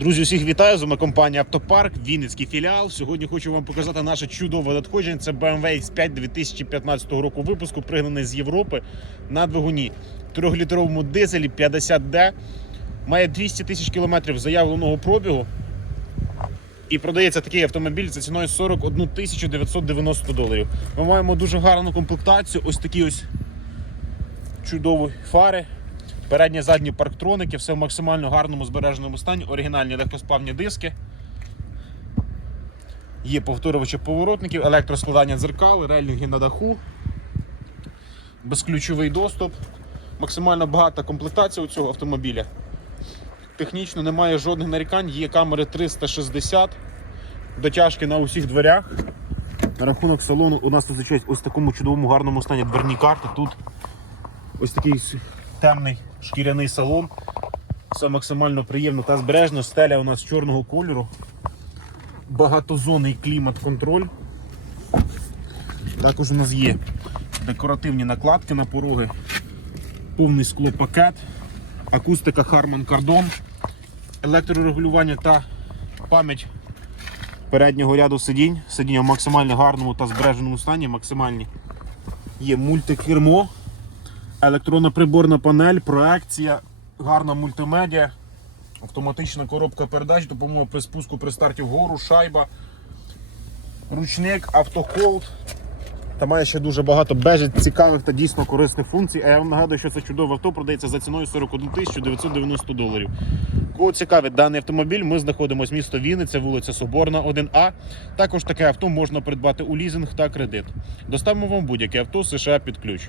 Друзі, усіх вітаю! З вами компанія Автопарк, Вінницький філіал. Сьогодні хочу вам показати наше чудове надходження. Це BMW X5 2015 року випуску, пригнаний з Європи на двигуні. Трьохлітровому дизелі 50D. Має 200 тисяч кілометрів заявленого пробігу. І продається такий автомобіль за ціною 41 тисячу 990 доларів. Ми маємо дуже гарну комплектацію. Ось такі ось чудові фари. Передні задні парктроники, все в максимально гарному збереженому стані, оригінальні легкосплавні диски. Є повторювачі поворотників, електроскладання дзеркал, релінги на даху, безключовий доступ, максимально багата комплектація у цього автомобіля. Технічно немає жодних нарікань, є камери 360, дотяжки на усіх дверях. Рахунок салону у нас зустрічають ось в такому чудовому гарному стані дверні карти. Тут ось такий темний шкіряний салон. Все максимально приємно та збережно. Стеля у нас чорного кольору. Багатозонний клімат-контроль. Також у нас є декоративні накладки на пороги, повний склопакет, акустика Harman Kardon, електрорегулювання та пам'ять переднього ряду сидінь. Сидіння в максимально гарному та збереженому стані. Максимальні є мультикермо, електронна приборна панель, проекція, гарна мультимедіа, автоматична коробка передач, допомога при спуску при старті вгору, шайба, ручник, автохолд. Та має ще дуже багато бежить цікавих та дійсно корисних функцій. А я вам нагадую, що це чудове авто продається за ціною 41 тисячу 990 доларів. Кого цікавить даний автомобіль, ми знаходимося місто Вінниця, вулиця Соборна, 1А. Також таке авто можна придбати у лізинг та кредит. Доставимо вам будь-яке авто з США під ключ.